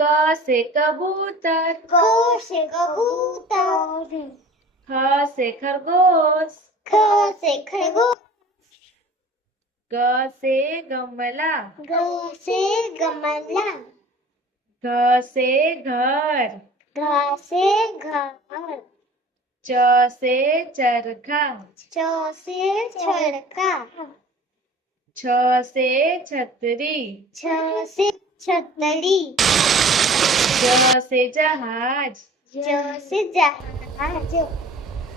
क से कबूतर, क से कबूतर, ख से खरगोश, ख से खरगोश, ग से गमला, ग से गमला, घ से घर, घ से घर, च से चरखा, च से चरखा, छ से छतरी, छ से छतरी, ज से जहाज, ज से जहाज,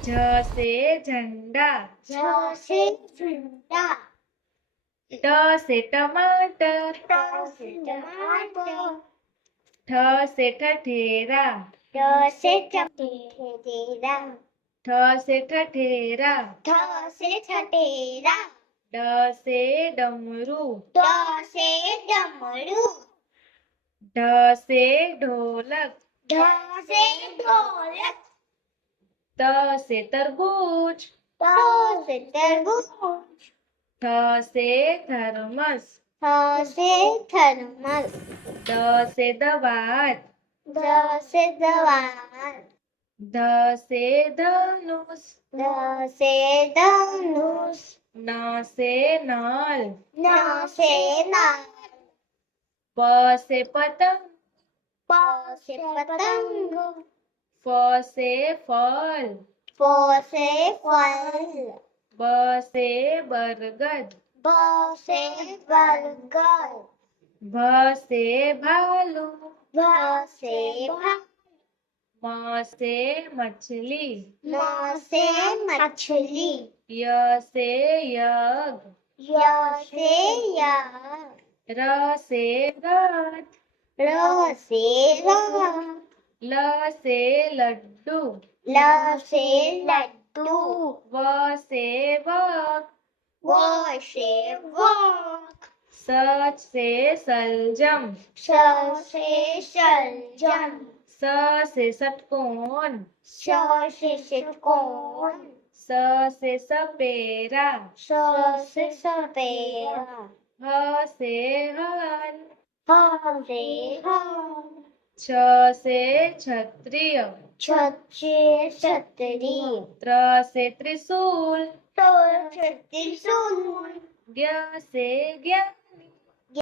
झ से झंडा, झ से झंडा, ट से टमाटर, ट से टमाटर, ठ से ठठेरा, ठ से ठठेरा, ठ से ठठेरा, ठ से ठठेरा, ड से डमरू, ड से डमरू, ढ से ढोलक, ढ से ढोलक, त से तरबूज, त से तरबूज, थ से थर्मस, थ से थर्मस, द से दवात, द से दवात, ध से धनुष, ध से धनुष, न से नल, न से नाल, प से पतंग, प से पतंग, फ से फल, फ से फल, ब से बरगद, ब से बरगद, भ से भालू, भ से भालू, म से मछली, म से मछली, य से यज्ञ, य से यज्ञ, र से रथ, र से रथ, ल से लड्डू, ल से लड्डू, व से वक, व से वक, स से सलजम, स से सलजम, स से षटकोण, स से षटकोण, स से सपेरा, स से सपेरा, ह से हल, ह से हल, छ से क्षत्रिय, छ से छतरी, त्र से त्रिशूल, ट से त्रिशूल, ज्ञ से ज्ञान,